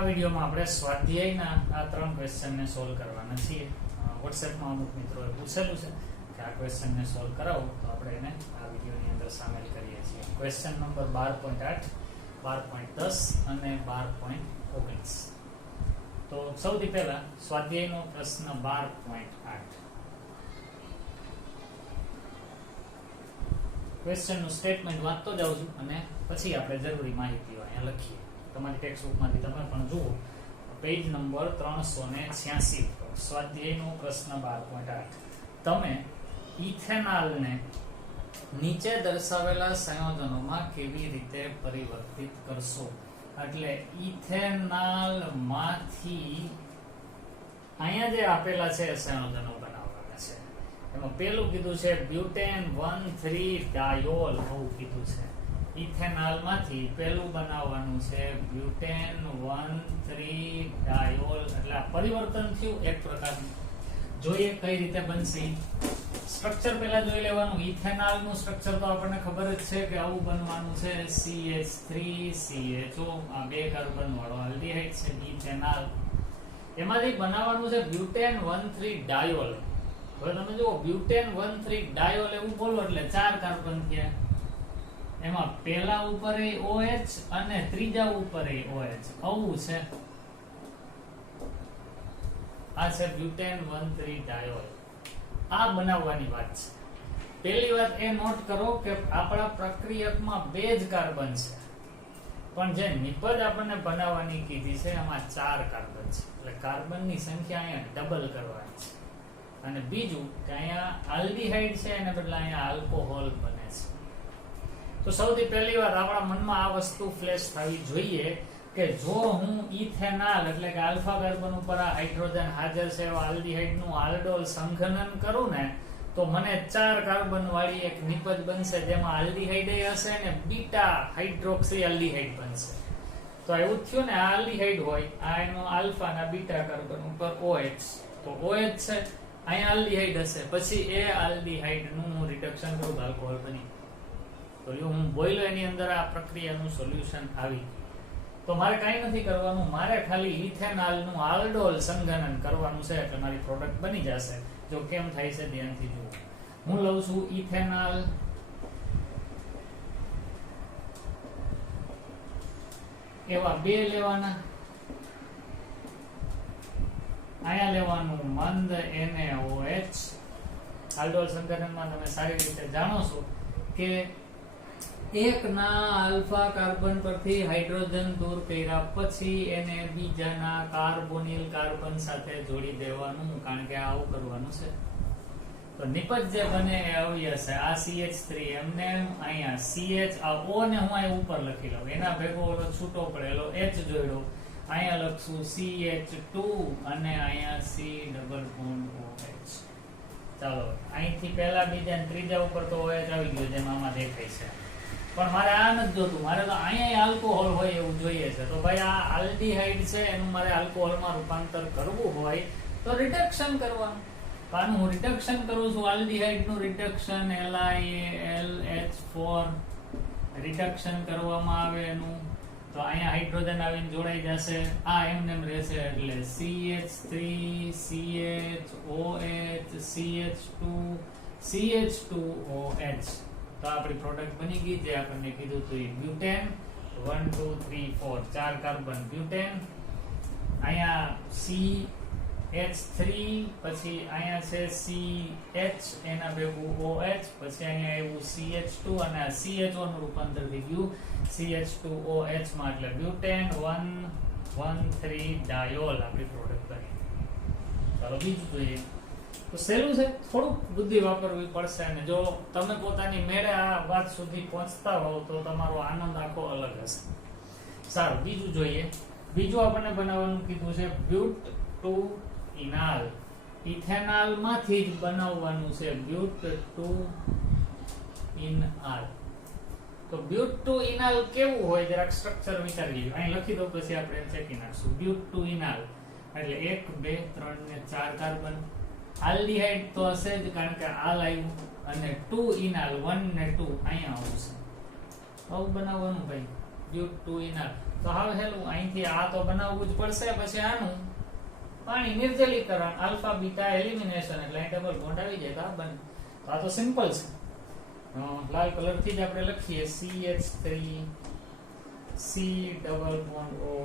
આ વિડીયોમાં આપણે સ્વાધ્યાયના આ 3 ક્વેશ્ચનને સોલ્વ કરવાના છીએ. વોટ્સએપમાં અમુક મિત્રોએ પૂછેલું છે કે આ ક્વેશ્ચનને સોલ્વ કરાવો, તો આપણે એને આ વિડીયોની અંદર સામેલ કરીએ છીએ. ક્વેશ્ચન નંબર 12.8, 12.10 અને 12.19. તો સૌથી પહેલા સ્વાધ્યાયનો પ્રશ્ન 12.8. ક્વેશ્ચનનું સ્ટેટમેન્ટ વાંચતો જાઉં છું અને પછી આપણે જરૂરી માહિતીઓ અહીંયા લખીએ. તમારી ટેક્સ્ટ બુકમાંથી તમે પણ જુઓ, પેજ નંબર 386 પર સ્વાધ્યાયનો પ્રશ્ન 12.8. તમે ઇથેનોલને નીચે દર્શાવેલા સંયોજનોમાં કેવી રીતે પરિવર્તિત કરશો? એટલે ઇથેનોલમાંથી અહીંયા જે આપેલા છે સંયોજનો બનાવવાના છે. એમાં પેલું કીધું છે બ્યુટેન 1,3-ડાયોલ, આવું કીધું છે. ઇથેનોલમાંથી પેલું બનાવવાનું છે બ્યુટેન 1,3-ડાયોલ. એટલે આ પરિવર્તન થયું એક પ્રકારનું. જોઈએ કઈ રીતે બનશે. સ્ટ્રક્ચર પહેલા જોઈ લેવાનું. ઇથેનોલનું સ્ટ્રક્ચર તો આપણને ખબર જ છે કે આવું બનવાનું છે CH3CHO, આ બે કાર્બન વાળો આલ્ડીહાઇડ છે ઇથેનોલ. એમાંથી બનાવવાનું છે બ્યુટેન 1,3-ડાયોલ. હવે તમે જુઓ બ્યુટેન 1,3-ડાયોલ એવું બોલો એટલે 4 કાર્બન થયા. એમાં પહેલા ઉપર એ OH અને ત્રીજા ઉપર એ OH, આવું છે. આ છે બ્યુટેન 1,3-ડાયોલ. આ બનાવવાની વાત છે. પહેલી વાત એ નોટ કરો કે આપણા પ્રક્રિયકમાં 2 જ કાર્બન છે, પણ જે નિપજ આપણને બનાવવાની કીધી છે એમાં 4 કાર્બન છે. એટલે કાર્બનની સંખ્યા અહીંયા ડબલ કરવાની છે. અને બીજું કે અહીંયા આલ્ડીહાઇડ છે એને બદલે અહીંયા આલ્કોહોલ બને છે. તો સૌથી પહેલી વાર આપણા મનમાં આ વસ્તુ ફ્લેશ થવી જોઈએ કે જો હું ઇથેનોલ એટલે કે આલ્ફા કાર્બન ઉપર આ હાઇડ્રોજન હાજર છે એવા આલ્ડીહાઇડનું આલ્ડોલ સંઘનન કરું ને, તો મને 4 કાર્બન વાળી એક નિપજ બનશે જેમાં આલ્ડીહાઇડ હશે ને બીટા હાઇડ્રોક્સી આલ્ડીહાઇડ બનશે. તો એવું થયું ને, આ આલ્ડીહાઇડ હોય, આ એનો આલ્ફા ના બીટા કાર્બન ઉપર OH, તો OH છે, અહીંયા આલ્ડીહાઇડ હશે, પછી એ આલ્ડીહાઇડ નું રિડક્શન કરું તો આલ્કોહોલ બની. તો હું બોલ્યો એની અંદર આ પ્રક્રિયાનું સોલ્યુશન આવી. તો મારે કાંઈ નથી કરવાનું, મારે ખાલી ઇથેનોલનું આલ્ડોલ સંઘનન કરવાનું છે એટલે મારી પ્રોડક્ટ બની જશે. જો કેમ થાય છે ધ્યાનથી જુઓ. હું લઉં છું ઇથેનોલ, એવા 2 લેવાના. અહીંયા લેવાનું મંદ NaOH. આલ્ડોલ સંઘનનમાં તમે સારી રીતે જાણો છો કે એક ના આલ્ફા કાર્બન પરથી હાઇડ્રોજન દૂર કર્યા પછી એને બીજાના કાર્બોનિલ કાર્બન સાથે જોડી દેવાનું, કારણ કે આવું કરવાનું છે. તો નિપજ જે બને એ અવયવ છે. આ CH3 એમને અહીંયા CH, આ O ને હું અહીં ઉપર લખી લઉં, એના ભેગો ઓલો છૂટો પડેલો H જોડ્યો, અહીંયા લખશું CH2 અને અહીંયા C ડબલ બોન્ડ OH. ચાલો અહીંથી પહેલા બીજા અને ત્રીજા ઉપર તો OH આવી ગયો જેમ આમાં દેખાય છે. પણ મારે આ નથી જોતું, મારે તો અહીંયા આલ્કોહોલ હોય એવું જોઈએ છે. તો ભાઈ આ આલ્ડીહાઇડ છે એનું મારે આલ્કોહોલમાં રૂપાંતર કરવું હોય તો રિડક્શન કરવાનું. આનું હું રિડક્શન કરું છું, આલ્ડીહાઇડ નું રિડક્શન LiLH4 રિડક્શન કરવામાં આવે એનું, તો અહીંયા હાઇડ્રોજન આવીને જોડાઈ જશે, આ એમને એમ રહેશે. એટલે CH3 CHOH CH2 CH2OH. તો આપણી પ્રોડક્ટ બની ગઈ જે આપણને કીધું હતું. બ્યુટેન 1 2 3 4 4 કાર્બન બ્યુટેન, અહીંયા CH3, પછી અહીંયા છે CH એના ભેગું OH, પછી અહીંયા એવું CH2 અને આ CHO નું રૂપાંતર થઈ ગયું CH2OH માં, એટલે બ્યુટેન 1,1,3-ડાયોલ આપણી પ્રોડક્ટ બની. ચાલો બીજું જોઈએ. તો સહેલું છે, થોડુંક બુદ્ધિ વાપરવી પડશે. અને જો તમે પોતાની મેળે આ વાત સુધી પહોંચતા હોવ તો તમારો આનંદ આખો અલગ હશે. સારું, બીજું જોઈએ. બીજું આપણને બનાવવાનું કીધું છે બ્યુટ-2-ઇનાલ. ઇથેનોલ માંથી જ બનાવવાનું છે બ્યુટ-2-ઇનાલ. તો બ્યુટ-2-ઇનાલ કેવું હોય જરાક સ્ટ્રક્ચર વિચારી લો. અહીં લખી દો પછી આપણે ચેકી નાખશું. બ્યુટ-2-ઇનાલ એટલે 1 2 3 ને 4 કાર્બન. આલ્ડીહાઇડ તો હશે જ કારણ કે આલ આવ્યું, અને 2-ઇનાલ 1 ને 2 અહીંયા આવશે. આવું બનાવવાનું ભાઈ બ્યુટ-2-ઇનાલ. તો હવે હેલું અહીંથી આ તો બનાવવું જ પડશે, પછી આનું પાણી નિર્જલીકરણ આલ્ફા બીટા એલિમિનેશન એટલે ડબલ બોન્ડ આવી જાય તો આ બને. તો આ તો સિમ્પલ છે. લાલ કલર થી જ આપણે લખીએ CH3 C double bond O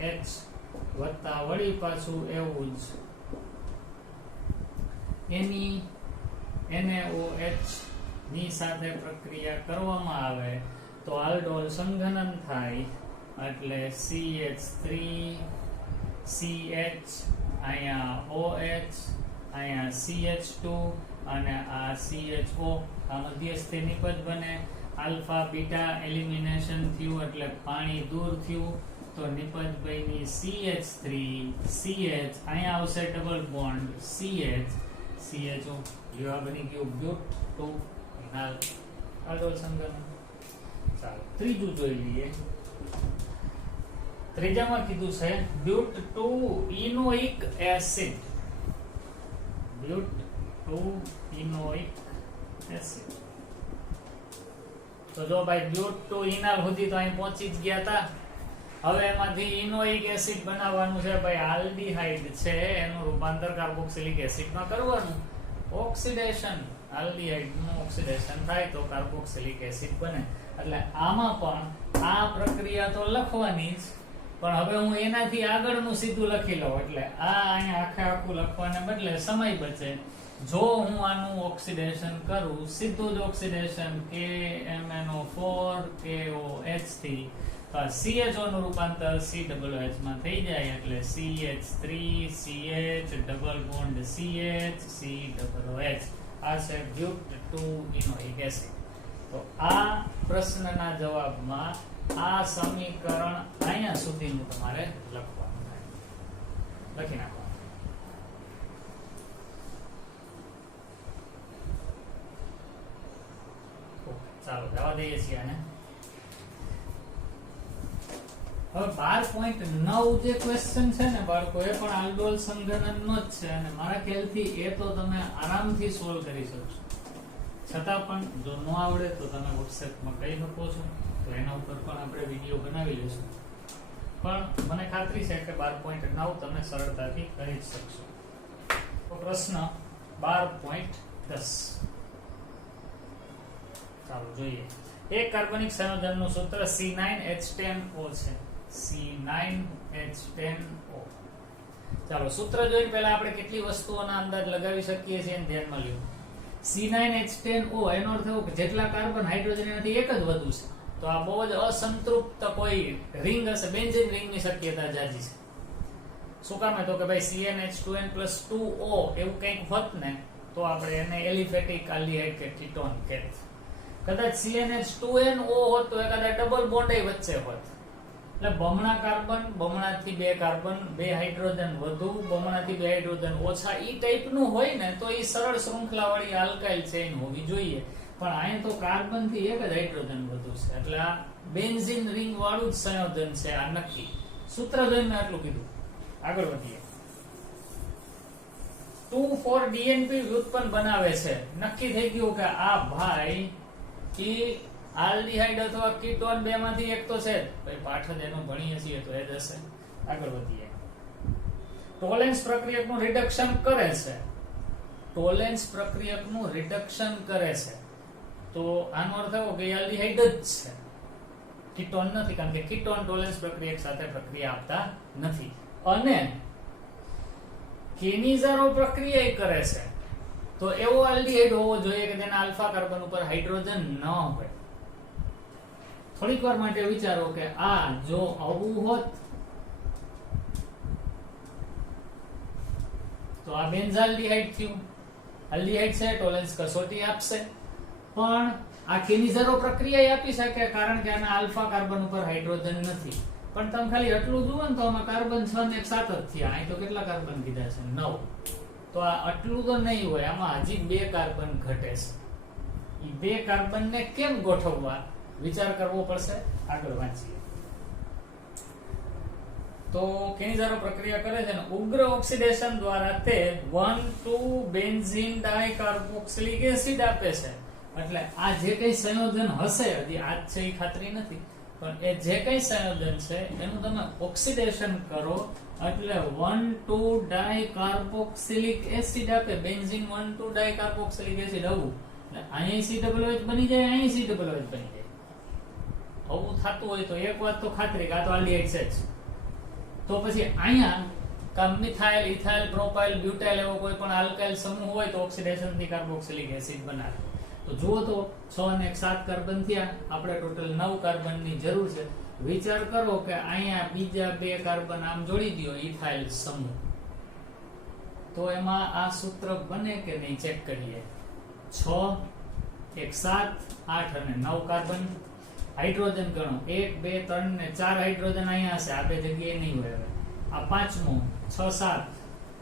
H વત્તા વળી પાછું એવું જ NaOH ની સાથે પ્રક્રિયા કરવામાં આવે તો આલ્ડોલ સંઘનન થાય એટલે CH3 CH અહીંયા OH અહીંયા CH2 અને આ CHO આ મધ્યસ્થી નિપજ બને. આલ્ફા બીટા એલિમિનેશન થયું એટલે પાણી દૂર થયું તો નિપજ બની CH3 CH અહીંયા આવશે ડબલ બોન્ડ CH CHO આ બની ગયું બ્યુટ ટુ ઇનાલ આલ્ડોલ સંઘનન. ચાલો ત્રીજું જોઈ લઈએ. ત્રીજામાં કીધું છે but two enoic acid. But two enoic acid. તો જો ભાઈ બ્યુટ ટુ ઇનાલ સુધી તો અહીં પહોંચી જ ગયા હતા. હવે એમાંથી ઇનોઇક એસિડ બનાવવાનું છે ભાઈ. આલ્ડીહાઇડ છે એનું રૂપાંતર કાર્બોક્સિલિક એસિડમાં કરવાનું. ઓક્સિડેશન આલ્ડીહાઇડ નું ઓક્સિડેશન થાય તો કાર્બોક્સિલિક એસિડ બને. એટલે આમાં પણ આ પ્રક્રિયા તો લખવાની જ, પણ હવે હું એનાથી આગળનું સીધું લખી લઉં એટલે આ અહીંયા આખે આખું લખવાને બદલે સમય બચે. જો હું આનું ઓક્સિડેશન કરું સીધું જ ઓક્સિડેશન KMnO4 KOH થી CHO નું રૂપાંતર COH માં થઈ જાય એટલે CH3 CH double bond CH COH. આ છે બ્યુટ ટુ ઇનોઇક એસિડ. તો આ પ્રશ્નના જવાબમાં આ સમીકરણ અહીંયા સુધીનું તમારે લખવાનું થાય. લખી નાખો. ચાલો જવા દઈએ છીએ આને. હવે 12.9 જે ક્વેશ્ચન છે ને બાળકો એ પણ આલ્ડોલ સંઘનનનો જ છે અને મારા ખ્યાલથી એ તો તમે આરામથી સોલ્વ કરી શકશો. છતાં પણ જો ન આવડે તો તમે WhatsAppમાં કહી શકો છો, તો એના ઉપર પણ આપણે વિડીયો બનાવી લઈશું. પણ મને ખાતરી છે કે 12.9 તમે સરળતાથી કરી જ શકશો. તો પ્રશ્ન 12.10 ચાલો જોઈએ. એક કાર્બનિક સંયોજનનું સૂત્ર C9H10O છે. C9H10O. ચાલો સૂત્ર જોઈને પહેલા આપણે કેટલી વસ્તુઓના અંદાજ લગાવી શકીએ છીએ ધ્યાનમાં લ્યો. C9H10O એનો અર્થ એવો કે જેટલા કાર્બન હાઇડ્રોજન એનાથી એક જ વધુ છે. તો આ બહુ જ અસંતૃપ્ત કોઈ રિંગ હશે, બેન્ઝીન રિંગની શક્યતા જાજી છે. શું કામ તો કે ભાઈ CnH2n+2O એવું કંઈક હોત ને તો આપણે એને એલિફેટિક આલ્ડીહાઇડ કે કીટોન કહેત. કદાચ CnH2nO હોત તો એકાદા ડબલ બોન્ડ વચ્ચે હોત. એટલે બમણા કાર્બન, બમણાથી બે કાર્બન, બે હાઇડ્રોજન વધુ, બમણાથી બે હાઇડ્રોજન ઓછા, ઈ ટાઈપનું હોય ને તો ઈ સરળ શૃંખલાવાળી આલ્કાઇલ ચેઇન હોવી જોઈએ. પણ અહીંયા તો કાર્બન થી એક જ હાઇડ્રોજન વધુ છે એટલે આ બેન્ઝીન રિંગ વાળું જ સંયોજન છે. આ નક્કી સૂત્ર જોઈને મેં આટલું કીધું. આગળ વધીએ. 2,4-DNP વ્યુત્પન્ન બનાવે છે. નક્કી થઈ ગયું કે આ ભાઈ ઈ આલ્ડીહાઇડ અથવા કીટોન બે માંથી એક તો છે. ભાઈ પાઠ જ એનું ભણીએ છીએ તો એ જ હશે. આગળ વધીએ. ટોલેન્સ પ્રક્રિયકનું રિડક્શન કરે છે. ટોલેન્સ પ્રક્રિયકનું રિડક્શન કરે છે તો આનો અર્થ એવો કે આલ્ડીહાઇડ જ છે, કીટોન નથી. કારણ કે કીટોન ટોલેન્સ પ્રક્રિયક સાથે પ્રક્રિયા આપતા નથી. અને કેનિઝારો પ્રક્રિયા કરે છે તો એવો આલ્ડીહાઇડ હોવો જોઈએ કે તેના આલ્ફા કાર્બન ઉપર હાઇડ્રોજન ન હોય. થોડીક વાર માટે વિચારો કે આ જો આવું હોત તો આ બેન્ઝાલ્ડીહાઇડ થયું. આલ્ડીહાઇડ છે, ટોલેન્સ કસોટી આપશે, પણ આ કેનિઝારો પ્રક્રિયા આપી શકે કારણ કે આના આલ્ફા કાર્બન ઉપર હાઇડ્રોજન નથી. પણ તમે ખાલી આટલું જુઓ ને તો આમાં કાર્બન 6 ને 1 7 જ થયા. અહીં તો કેટલા કાર્બન કીધા છે? 9. તો આ આટલું તો નહીં હોય, આમાં હજી 2 કાર્બન ઘટે છે. એ 2 કાર્બન ને કેમ ગોઠવવા વિચાર કરવો પડશે. આગળ વાંચીએ. તો કેનિઝારો પ્રક્રિયા કરે છે ને ઉગ્ર ઓક્સિડેશન દ્વારા તે 1,2-બેન્ઝીન ડાઇકાર્બોક્સિલિક એસિડ આપે છે. એટલે આ જે કઈ સંયોજન હશે હજી આજ છે એ ખાતરી નથી, પણ એ જે કઈ સંયોજન છે એનું તમે ઓક્સિડેશન કરો એટલે 1,2 ડાયકાર્બોક્સિલિક એસિડ આપે. બેન્ઝીન 1,2 ડાયકાર્બોક્સિલિક એસિડ આવું એટલે અહીં COH બની જાય, અહીં COH બની જાય. આવું થતું હોય તો એક વાત તો ખાતરી કે આ તો આલ્ડીહાઇડ છે જ. તો પછી અહીંયા કા મિથાઇલ, ઇથાઇલ, પ્રોપાઇલ, બ્યુટાઇલ એવો કોઈ પણ આલ્કાઇલ સમૂહ હોય તો ઓક્સિડેશન થી કાર્બોક્સિલિક એસિડ બનાવે. તો જુઓ તો 6 અને 7 કાર્બન થયા, આપણે ટોટલ 9 કાર્બન ની જરૂર છે. વિચાર કરો કે અહીંયા બીજા 2 કાર્બન આમ જોડી દો ઇથાઇલ સમૂહ, તો એમાં આ સૂત્ર બને કે નહીં ચેક કરીએ. 6 1 7 8 અને 9 કાર્બન. હાઇડ્રોજન ગણો 1 2 3 ને 4 હાઇડ્રોજન અહીંયા હશે, આ બે જગ્યાએ નહીં હોય. હવે આ પાંચમો 6 7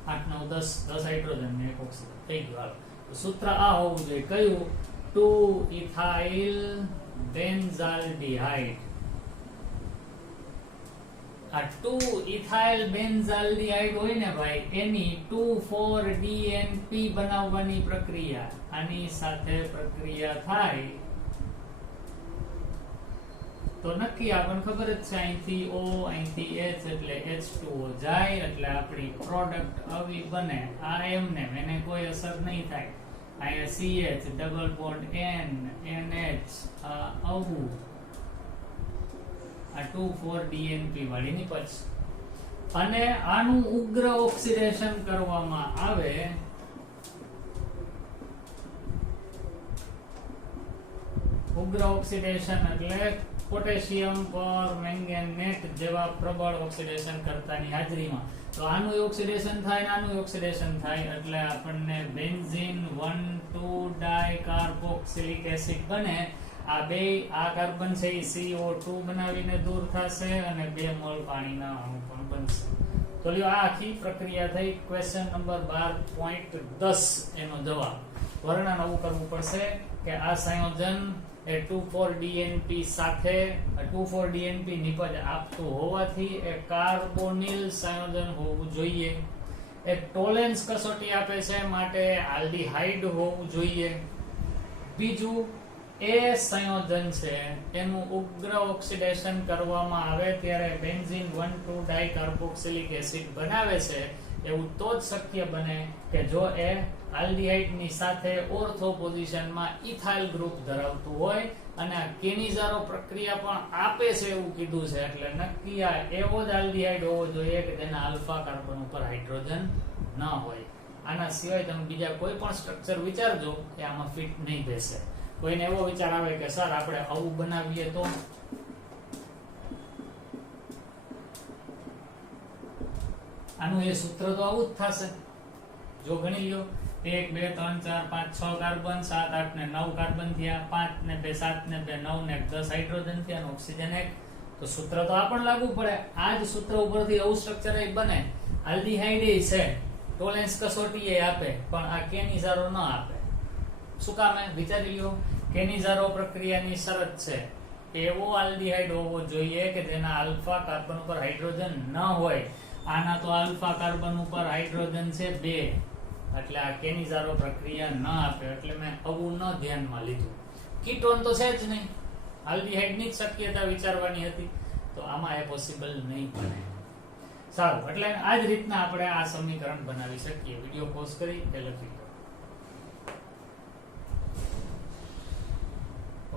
8 9 10 10 હાઇડ્રોજન ને એક ઓક્સિજન થઈ ગયું. તો સૂત્ર આ હોવું જોઈએ કયું? 2 ઇથાઇલ બેન્ઝાલ્ડીહાઇડ. આ 2 ઇથાઇલ બેન્ઝાલ્ડીહાઇડ હોય ને ભાઈ, એની 2,4-DNP બનાવવાની પ્રક્રિયા, આની સાથે પ્રક્રિયા થાય તો નક્કી આપણને ખબર જ છે અહીંથી O અહીંથી H એટલે H2O જાય એટલે આપણી પ્રોડક્ટ આવી બને. આ એમને એને કોઈ અસર નહીં થાય. અહીંયા CH double bond N NH આવું આ 2,4-DNP વાળી નીપજ. અને આનું ઉગ્ર ઓક્સિડેશન કરવામાં આવે ઉગ્ર ઓક્સિડેશન એટલે પોટેશિયમ પર મેંગેનેટ જેવા પ્રબળ ઓક્સિડેશન કરતાની હાજરીમાં. તો આનું ઓક્સિડેશન થાય ને આનું ઓક્સિડેશન થાય એટલે આપણને બેન્ઝીન 1,2 ડાયકાર્બોક્સિલિક એસિડ બને. આ બે આ કાર્બન છે એ CO2 બનાવીને દૂર થશે અને 2 મોલ પાણીના અણુ પણ બનશે. તો લ્યો આ આખી પ્રક્રિયા થઈ. ક્વેશ્ચન નંબર 12.10 એનો જવાબ. વર્ણન આવું કરવું પડશે કે આ સંયોજન એ 2,4-DNP સાથે 2,4-DNP નિપજ આપતું હોવાથી એ કાર્બોનિલ સંયોજન હોવું જોઈએ. એક ટોલેન્સ કસોટી આપે છે માટે આલ્ડીહાઇડ હોવું જોઈએ. બીજું એ સંયોજન છે એનું ઉગ્ર ઓક્સિડેશન કરવામાં આવે ત્યારે બેન્ઝીન 1,2 ડાયકાર્બોક્સિલિક એસિડ બનાવે છે. એવું તો જ શક્ય બને કે જો એ આલ્ડીહાઇડ ની સાથે ઓર્થો પોઝિશનમાં ઇથાઇલ ગ્રુપ ધરાવતું હોય અને આ કેનિઝારો પ્રક્રિયા પણ આપે છે એવું કીધું છે એટલે નક્કી આ એવો જ આલ્ડીહાઇડ હોવો જોઈએ કે જેના આલ્ફા કાર્બન ઉપર હાઇડ્રોજન ન હોય. આના સિવાય તમે બીજા કોઈ પણ સ્ટ્રક્ચર વિચારજો કે આમાં ફિટ નહીં બેસે. કોઈને એવો વિચાર આવે કે સર આપણે આવું બનાવીએ તો આનું એ સૂત્ર તો આવું જ થશે. જો ગણી લ્યો 1 2 3 4 5 6 કાર્બન 7 8 ને 9 કાર્બન થયા. 5 ને 2 7 ને 2 9 ને 10 હાઇડ્રોજન થયા અને ઓક્સિજન 1. તો સૂત્ર તો આ પણ લાગુ પડે. આ જ સૂત્ર ઉપરથી આવું સ્ટ્રક્ચર બને. આલ્ડીહાઇડ છે, ટોલેન્સ કસોટી એ આપે પણ આ કેનિઝારો ન આપે. શું કામ? વિચારી લ્યો. કેનિઝારો પ્રક્રિયાની શરત છે એવો આલ્ડીહાઇડ હોવો જોઈએ કે જેના આલ્ફા કાર્બન ઉપર હાઇડ્રોજન ન હોય. આના તો આલ્ફા કાર્બન ઉપર હાઇડ્રોજન છે 2 એટલે આ કેનિઝારો પ્રક્રિયા ન આપે. એટલે મેં આવું ન ધ્યાનમાં લીધું. કીટોન તો છે જ નહીં, આલ્ડીહાઇડ ની જ શક્યતા વિચારવાની હતી તો આમાં એ પોસિબલ નહીં બને. સારું, એટલે આ જ રીતના આપણે આ સમીકરણ બનાવી શકીએ. વિડિયો પોઝ કરી તે લખી દો.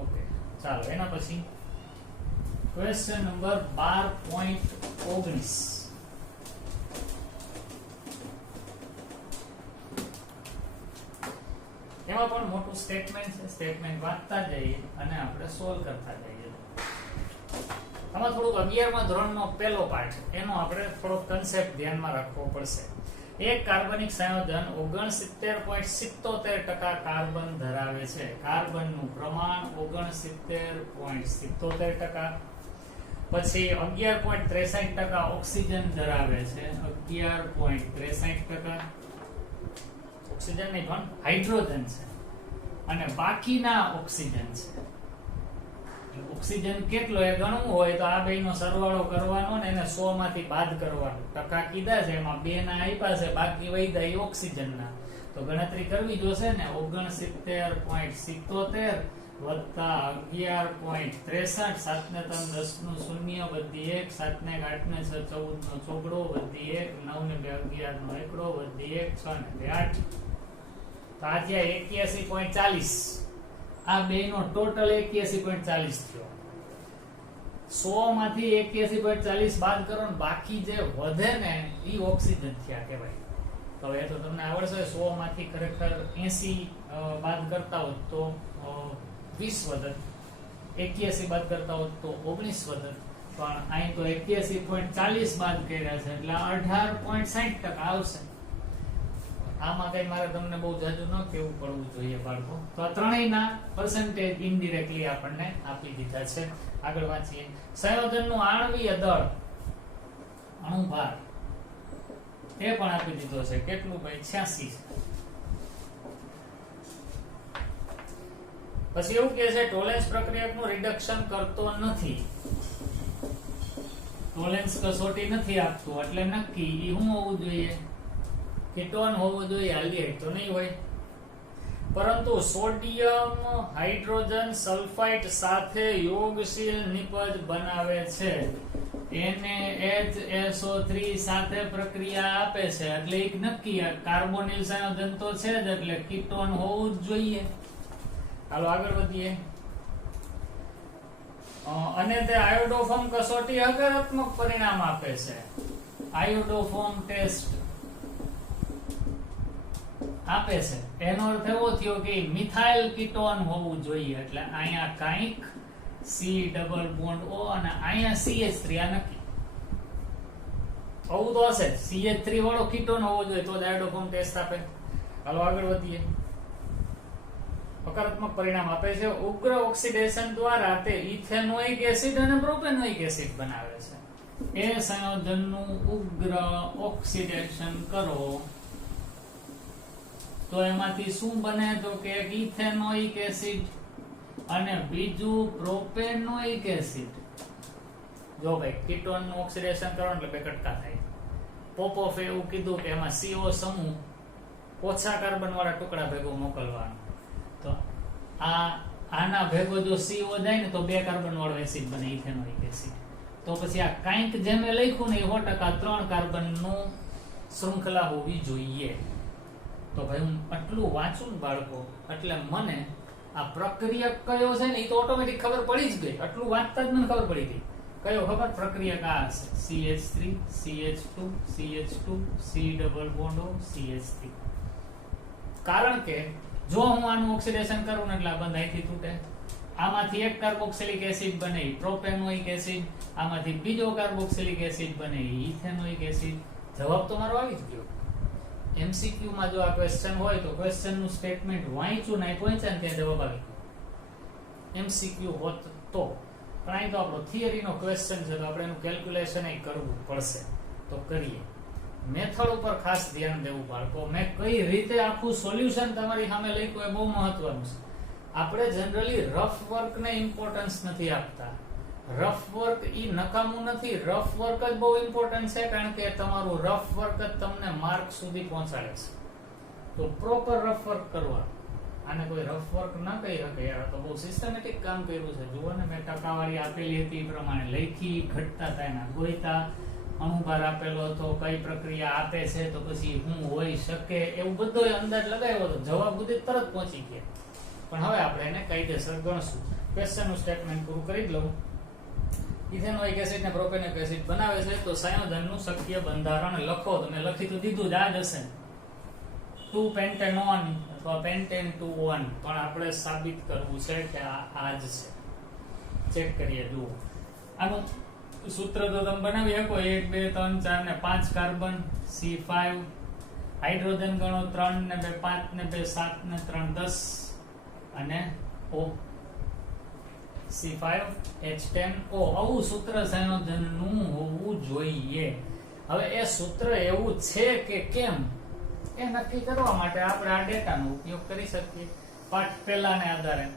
ઓકે, ચાલો એના પછી ક્વેશ્ચન નંબર 12.19. એમાં પણ મોટું સ્ટેટમેન્ટ છે. સ્ટેટમેન્ટ વાંચતા જઈએ અને આપણે સોલ્વ કરતા જઈએ. આમાં થોડુંક 11મા ધોરણનો પહેલો પાઠ એનો આપણે થોડો કન્સેપ્ટ ધ્યાનમાં રાખવો પડશે. એક કાર્બનિક સંયોજન 69.77% કાર્બન ધરાવે છે. કાર્બનનું પ્રમાણ 69.77%. પછી 11.63% ઓક્સિજન ધરાવે છે. 11.63% ઓક્સિજન નહીં પણ હાઇડ્રોજન છે અને બાકીના ઓક્સિજન છે. ઓક્સિજન કેટલો એ ગણવું હોય તો આ બેનો સરવાળો કરવાનો ને એને 100 માંથી બાદ કરવાનો. ટકા કીધા છે એમાં 2 ના આપ્યા છે, બાકી વધ્યા એ ઓક્સિજનના. તો ગણતરી કરવી જોશે ને. 69.77 વત્તા 11.63 7 ને 3 10 નું શૂન્ય વધી 1 7 ને 8 ને 6 14 નો ચોગડો વધી 1 9 ને 2 11 નો એકડો વધી 1 6 ને 2 8 તો આ થયા 81.40 આ બે નો ટોટલ 81.40 થયો 100 માંથી 81.40 બાદ કરો ને બાકી જે વધે ને ઈ ઓક્સિજન થયા કહેવાય. તો એ તો તમને આવડશે 100 માંથી ખરેખર 80 બાદ કરતા હોત તો 20 વધત, 81 બાદ કરતા હોત તો 19 વધત, પણ અહીં તો 81.40 બાદ કર્યા છે એટલે 18.60% આવશે. આમાં કઈ મારે તમને બહુ જાજુ ન કેવું પડવું જોઈએ બાળકો. તો આ ત્રણેયના પર્સન્ટેજ ઇનડિરેક્ટલી આપણને આપી દીધા છે. આગળ વાંચીએ. સંયોજનનું આણ્વીય દળ અણુભાર એ પણ આપી દીધો છે. કેટલું ભાઈ? 86. પછી એવું કહે છે ટોલેન્સ પ્રક્રિયકનું રિડક્શન કરતો નથી. ટોલેન્સ કસોટી નથી આપતું એટલે નક્કી ઈ શું હોવું જોઈએ? કીટોન હોવું જોઈએ, આલ્ડિહાઇડ તો નહીં હોય. પરંતુ સોડિયમ હાઇડ્રોજન સલ્ફાઇડ સાથે યોગશીલ નિપજ બનાવે છે. NaHSO3 સાથે પ્રક્રિયા આપે છે એટલે એક નક્કી કાર્બોનિલ સંયોજન તો છે જ એટલે કીટોન હોવું જ જોઈએ. હાલો આગળ વધીએ. અને તે આયોડોફોર્મ કસોટી હકારાત્મક પરિણામ આપે છે. આયોડોફોર્મ ટેસ્ટ આપે છે એનો અર્થ એવો થયો કે મિથાઇલ કીટોન હોવું જોઈએ એટલે અહીંયા કાંઈક C ડબલ બોન્ડ O અને અહીંયા CH3 આ નક્કી હોવું તો હશે. CH3 વાળો કીટોન હોવો જોઈએ તો જ આયોડોફોર્મ ટેસ્ટ આપે. હાલો આગળ વધીએ. હકારાત્મક પરિણામ આપે છે. ઉગ્ર ઓક્સિડેશન દ્વારા તે ઇથેનોઇક એસિડ અને પ્રોપેનોઇક એસિડ બનાવે છે. એ સંયોજનનું ઉગ્ર ઓક્સિડેશન કરો તો એમાંથી શું બને? તો કે એક ઇથેનોઇક એસિડ અને બીજું પ્રોપેનોઇક એસિડ. જો ભાઈ કીટોન નું ઓક્સિડેશન કરો એટલે બે કટકા થાય. પોપોફે એવું કીધું કે એમાં CO સમૂહ ઓછા કાર્બન વાળા ટુકડા ભેગો મોકલવાનો. તો આના ભેગો જો CO જાય ને તો 2 કાર્બન વાળો એસિડ બને ઇથેનોઇક એસિડ. તો પછી આ કાંઈક જે મેં લખ્યું ને 100% 3 કાર્બન નું શૃંખલા હોવી જોઈએ. તો ભાઈ હું આટલું વાંચું ને બાળકો એટલે મને આ પ્રક્રિયક કયો છે ને એ તો ઓટોમેટિક ખબર પડી જ ગઈ. આટલું વાંચતા જ મને ખબર પડી ગઈ કયો ખબર પ્રક્રિયક આ છે. CH3 CH2 CH2 C double bond O CH3. કારણ કે જો હું આનું ઓક્સિડેશન કરું ને એટલે આ બંધ અહીંથી તૂટે. આમાંથી એક કાર્બોક્સિલિક એસિડ બને પ્રોપેનોઇક એસિડ, આમાંથી બીજો કાર્બોક્સિલિક એસિડ બને ઇથેનોઇક એસિડ. જવાબ તો મારો આવી જ ગયો. MCQ માં જો આ ક્વેશ્ચન હોય તો ક્વેશ્ચન નું સ્ટેટમેન્ટ વાંચ્યું ને પહોંચ્યા ને ત્યાં જવાબ આવી ગયો. MCQ હોત તો પણ અહીં તો આપણો થિયરી નો ક્વેશ્ચન છે તો આપણે એનું કેલ્ક્યુલેશન કરવું પડશે તો કરીએ. મેથડ ઉપર ખાસ ધ્યાન દેવું બાળકો. મેં કઈ રીતે આખું સોલ્યુશન તમારી સામે લખ્યું એ બહુ મહત્વનું છે. આપણે જનરલી રફ વર્ક ને ઇમ્પોર્ટન્સ નથી આપતા. રફ વર્ક ઈ નકામું નથી, રફ વર્ક જ બહુ ઇમ્પોર્ટન્ટ છે કારણ કે તમારું રફ વર્ક જ તમને માર્ક સુધી પહોંચાડે છે. તો પ્રોપર રફ વર્ક કરવા. આને કોઈ રફ વર્ક ના કહી શકે યાર. તો બહુ સિસ્ટમેટિક કામ કર્યું છે. જુઓ ને મેં ટકાવારી આપેલી હતી એ પ્રમાણે લખી, ઘટતા થાય ના ગોઈતા, અણુભાર આપેલો હતો, કઈ પ્રક્રિયા આપે છે તો પછી શું હોઈ શકે એવું બધો અંદાજ લગાવ્યો હતો. જવાબ સુધી તરત પહોંચી ગયા. પણ હવે આપણે એને કાયદેસર ગણશું. ક્વેશ્ચન નું સ્ટેટમેન્ટ પૂરું કરી જ લઉં. ઇથેનોઇક એસિડ ને પ્રોપેનોઇક એસિડ બનાવે છે તો સંયોજનનું શક્ય બંધારણ લખો. તમે લખી તો દીધું જ આ જ હશે 2 પેન્ટેનોન અથવા પેન્ટેન 2 1. પણ આપણે સાબિત કરવું છે કે આ જ છે. ચેક કરીએ. જુઓ આનું સૂત્ર તો તમે બનાવી શકો 1 2 3 4 ને 5 કાર્બન C5, હાઇડ્રોજન ગણો 3 ને 2 5 ને 2 7 ને 3 10 અને O C5H10O. આવું સૂત્ર સંયોજનનું હોવું જોઈએ. હવે એ સૂત્ર એવું છે કે કેમ એ નક્કી કરવા માટે આપણે આ ડેટાનો ઉપયોગ કરી શકીએ. પાઠ પહેલાને આધારે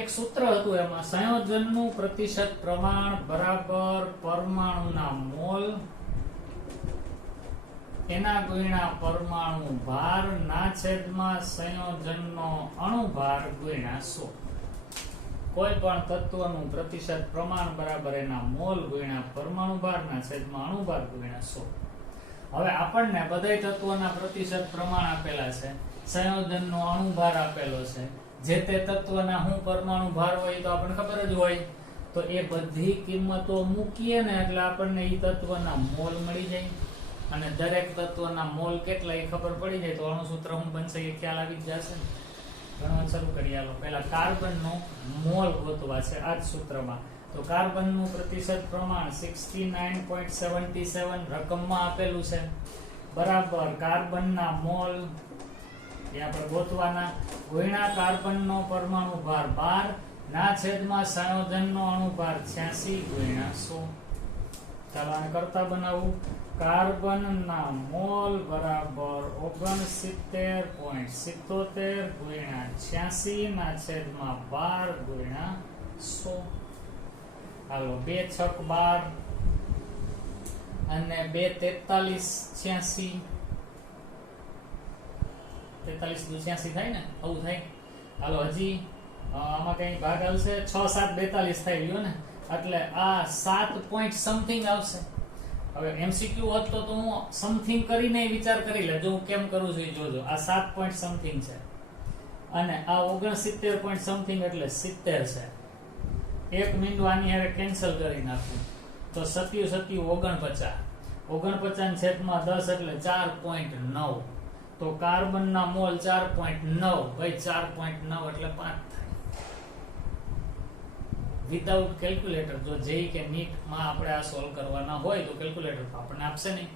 એક સૂત્ર હતું એમાં સંયોજનનું પ્રતિશત પ્રમાણ બરાબર પરમાણુના મોલ એના ગુણ્યા પરમાણુ ભાર ના છેદમાં સંયોજનનો અણુભાર ગુણ્યા 100. કોઈ પણ તત્વનું પ્રતિશત પ્રમાણ બરાબર એના મોલ ગુણ્યા પરમાણુ ભારના છેદમાં અણુભાર ગુણ્યા 100. હવે આપણને બધા તત્વોના પ્રતિશત પ્રમાણ આપેલા છે, સંયોજનનો અણુભાર આપેલો છે, જે તે તત્વના હું પરમાણુ ભાર હોય તો આપણને ખબર જ હોય, તો એ બધી કિંમતો મૂકીએ ને એટલે આપણને એ તત્વના મોલ મળી જાય, અને દરેક તત્વના મોલ કેટલા એ ખબર પડી જાય તો અણુસૂત્ર શું બનશે એ ખ્યાલ આવી જ જશે. ગણવા શરૂ કરીએ. હાલો પહેલા કાર્બનનો મોલ ગોતવા છે આ જ સૂત્રમાં. તો કાર્બનનું પ્રતિશત પ્રમાણ 69.77 રકમમાં આપેલું છે, બરાબર કાર્બનના મોલ એ આપણે ગોતવાના ગુણ્યા કાર્બનનો પરમાણુ ભાર 12 ના છેદમાં સંયોજનનો અણુભાર 86 ગુણ્યા 100. ચાલો આને કરતા બનાવું. કાર્બનના મોલ બરાબર 69.77 ગુણ્યા 86 ના છેદમાં 12 ગુણ્યા 100. હાલો 2 છક 12 અને 2 43 86 43 દુ 86 થાય ને, આવું થાય. હાલો હજી આમાં કઈ ભાગ આવશે, 6 7 42 થઈ ગયો ને, એટલે આ 7 પોઈન્ટ સમથિંગ આવશે. હવે એમસીક્યુ હોત તો હું સમથિંગ કરીને વિચાર કરી લે, જો હું કેમ કરું છું એ જોજો. આ 7 પોઈન્ટ સમથિંગ છે અને આ 69 પોઈન્ટ સમથિંગ એટલે 70 છે. એક મીંડું આની હારે કેન્સલ કરી નાખું તો 7 7 49 49 છેદમાં 10 એટલે 4.9. તો કાર્બનના મોલ 4.9 ભાઈ 4.9 એટલે 5 થાય. વિધાઉટ કેલ્ક્યુલેટર, જો જેઈ કે નીટ માં આપણે આ સોલ્વ કરવાના હોય તો કેલ્ક્યુલેટર તો આપણને આપશે નહીં,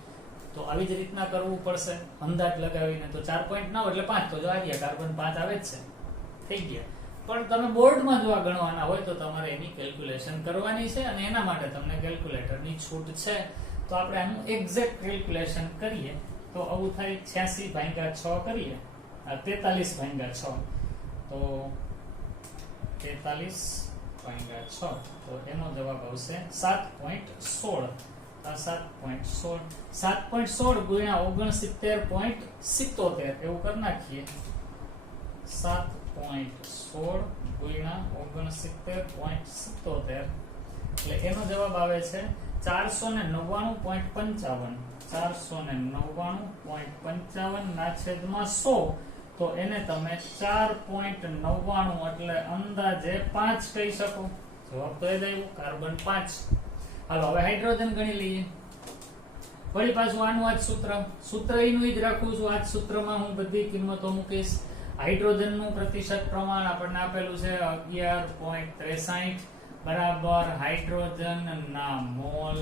તો આવી જ રીતના કરવું પડશે અંદાજ લગાવીને. તો 4.9 એટલે 5, તો જો આ ગયા કાર્બન 5 આવે જ છે, થઈ ગયા. પણ તમે બોર્ડમાં જો આ ગણવાના હોય તો તમારે એની કેલ્ક્યુલેશન કરવાની છે, અને એના માટે તમને કેલ્ક્યુલેટરની છૂટ છે. તો આપણે આનું એક્ઝેક્ટ કેલ્ક્યુલેશન કરીએ તો આવું થાય 86/6 કરીએ, 43/6 તો 43/6 તો એનો જવાબ આવશે 7.16. 7.16 ગુણ્યા 69.77 એવું કરી નાખીએ. 7.16 ગુણ્યા 69.77 એટલે એનો જવાબ આવે છે 499.55. 499.55 ના છેદમાં 100, તો એને તમે 4.99 એટલે અંદાજે 5 કહી શકો. જવાબ તો એ જ આવ્યો, કાર્બન 5. હાલો હવે હાઇડ્રોજન ગણી લઈએ. ફરી પાછું આનું આ જ સૂત્ર એનું જ રાખું છું. આ જ સૂત્રમાં હું બધી કિંમતો મૂકીશ. હાઇડ્રોજનનું પ્રતિશત પ્રમાણ આપણને આપેલું છે 11.63 બરાબર હાઇડ્રોજનના મોલ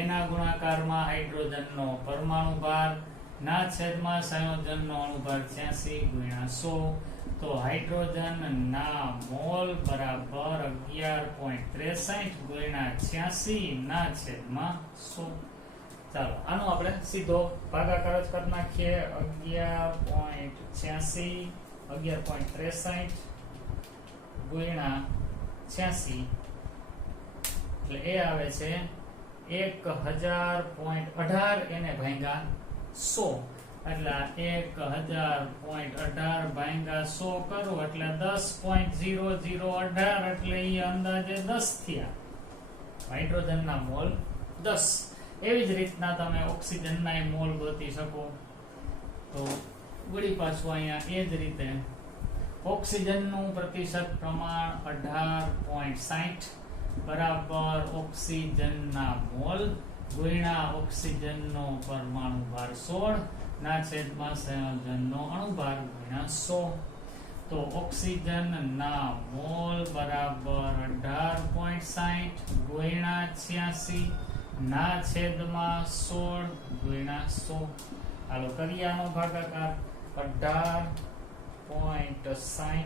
એના ગુણાકારમાં હાઇડ્રોજનનો પરમાણુ ભાર ના છેદમાં સંયોજનનો અણુભાર 86 ગુણ્યા 100. તો હાઇડ્રોજનના મોલ બરાબર 11.63 ગુણ્યા 86 ના છેદમાં 100. ચાલો આનો આપણે સીધો ભાગાકાર જ કરી નાખીએ. 11.86 11.63 ગુણ્યા 86 એટલે એ આવે છે 1000.18 એને ભાગ્યા 100 એટલે 1000.18 ભાગ્યા 100 કરું એટલે 10.0018 એટલે એ અંદાજે 10 થયા. હાઇડ્રોજનના મોલ 10. એવી જ રીતના તમે ઓક્સિજનના મોલ ગોતી શકો. તો વળી પાછું અહીંયા એ જ રીતે ઓક્સિજનનું પ્રતિશત પ્રમાણ 18.60 બરાબર ઓક્સિજનના મોલ ગુણ્યા ઓક્સિજનનો પરમાણુ ભાર 16 ના છેદમાં સંયોજનનો અણુભાર ગુણ્યા 100. તો ઓક્સિજનના મોલ બરાબર 18.60 ગુણ્યા 86 ના છેદમાં 16 ગુણ્યા 100. હાલો કરીએ આનો ભાગાકાર. 18.60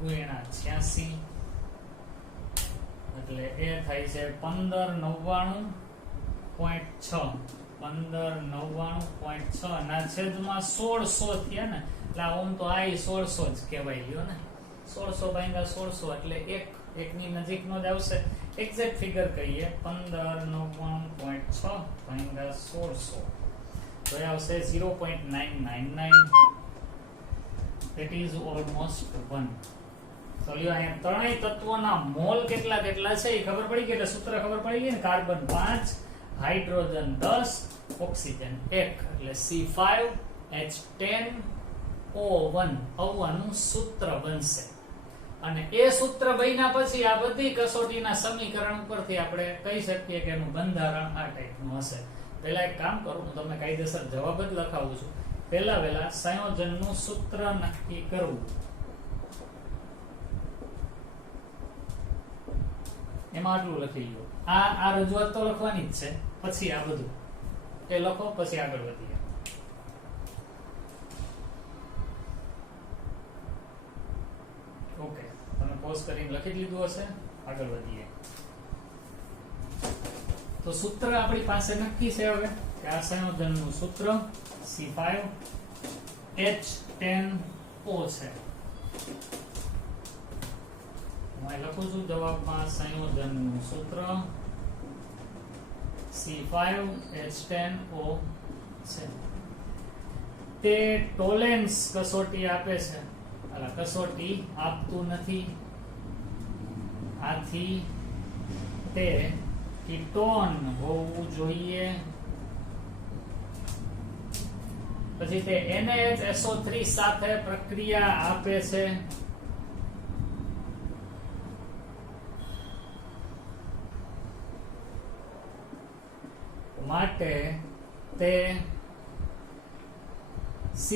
ગુણ્યા 86 એટલે એ થાય છે 1599.6 1599.6 ના છેદમાં 1600 થયા ને, એટલે આમ તો આ 1600 જ કહેવાય ગયો ને. 1600 ભાગ્યા 1600 એટલે એકની નજીકનો જ આવશે. એક્ઝેક્ટ ફિગર કહીએ 1599.6 ભાગ્યા 1600 તો એ આવશે 0.999. that is almost 1. તો લ્યો અહીંયા ત્રણેય તત્વોના મોલ કેટલા કેટલા છે એ ખબર પડી ગઈ, એટલે સૂત્ર ખબર પડી ગઈ ને. કાર્બન 5, હાઇડ્રોજન 10, ઓક્સિજન 1, એટલે C5H10O1 આવવાનું સૂત્ર બનશે. અને એ સૂત્ર બન્યા પછી આ બધી કસોટીના સમીકરણ ઉપરથી આપણે કહી શકીએ કે એનું બંધારણ આ ટાઈપનું હશે. પહેલા એક કામ કરું, હું તમને કાયદેસર જવાબ જ લખાવું છું. પહેલા વહેલા સંયોજનનું સૂત્ર નક્કી કરવું. એમાં આટલું લખી લો. આ રજૂઆત તો લખવાની જ છે, પછી આ બધું એ લખો, પછી આગળ વધીએ. ઓકે, તમે પોઝ કરીને લખી લીધું હશે. આગળ વધીએ. તો સૂત્ર આપણી પાસે નક્કી છે હવે કે આ સંયોજનનું સૂત્ર C5H10O છે. હું લખું છું જવાબમાં સંયોજનનું સૂત્ર C5H10O છે. તે ટોલેન્સ કસોટી આપે છે, કસોટી આપતું નથી, આથી તે કીટોન હોવું જોઈએ. પછી તે NaHSO3 સાથે પ્રક્રિયા આપે છે, માટે તે C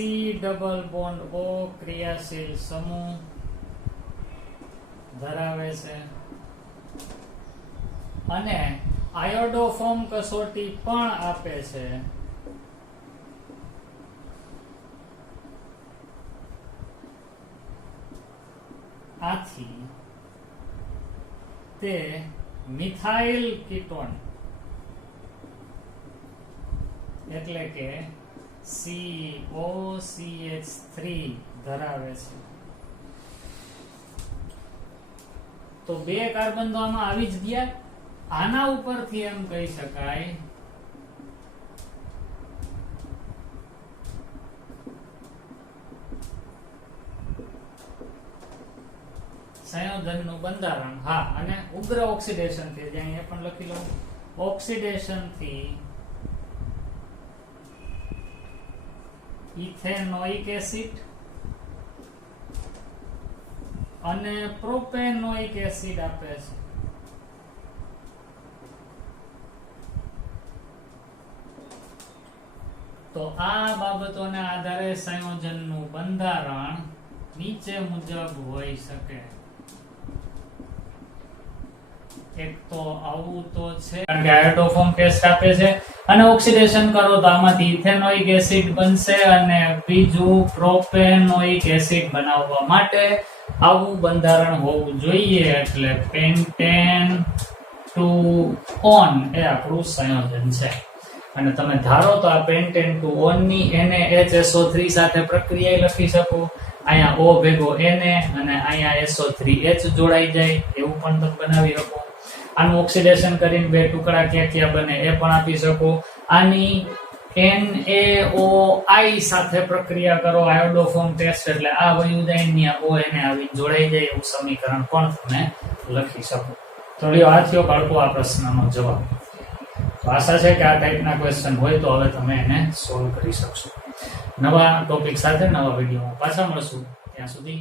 ડબલ બોન્ડ O ક્રિયાશીલ સમૂહ ધરાવે છે. અને આયોડોફોર્મ કસોટી પણ આપે છે. આથી તે મિથાઇલ કીટોન એટલે કે COCH3 ધરાવે છે. તો બે કાર્બન તો આમાં આવી જ ગયા. આના ઉપરથી એમ કહી શકાય સંયોજનનું બંધારણ. હા, અને ઉગ્ર ઓક્સિડેશન થી, જ્યાં એ પણ લખી લઉં, ઓક્સિડેશન થી ઇથેનોઇક એસિડ અને પ્રોપેનોઇક એસિડ આપે છે. તો આ બાબતોના આધારે સંયોજનનું બંધારણ નીચે મુજબ હોઈ શકે. એક તો આવું તો છે, કારણ કે આયોડોફોર્મ ટેસ્ટ આપે છે, અને ઓક્સિડેશન કરો તો આમાંથી ઇથેનોઇક એસિડ બનશે, અને બીજું પ્રોપેનોઇક એસિડ બનાવવા માટે આવું બંધારણ હોવું જોઈએ. એટલે પેન્ટેન ટુ ઓન એ આપણું સંયોજન છે. અને તમે ધારો તો આ પેન્ટેન ટુ ઓન ની NaHSO3 સાથે પ્રક્રિયા લખી શકો. અહીંયા O ભેગો Na અને અહીંયા SO3H જોડાઈ જાય એવું પણ તમે બનાવી શકો. આનું ઓક્સિડેશન કરીને બે ટુકડા ક્યાં ક્યાં બને એ પણ આપી શકો. આની NaOI સાથે પ્રક્રિયા કરો, આયોડોફોર્મ ટેસ્ટ, એટલે આ વયું જાય ને O Na આવી જોડાઈ જાય એવું સમીકરણ પણ તમે લખી શકો. તો લ્યો, આ થયો બાળકો આ પ્રશ્નનો જવાબ. તો આશા છે કે આ ટાઈપના ક્વેશ્ચન હોય તો હવે તમે એને સોલ્વ કરી શકશો. નવા ટોપિક સાથે નવા વિડીયોમાં પાછા મળશું. ત્યાં સુધી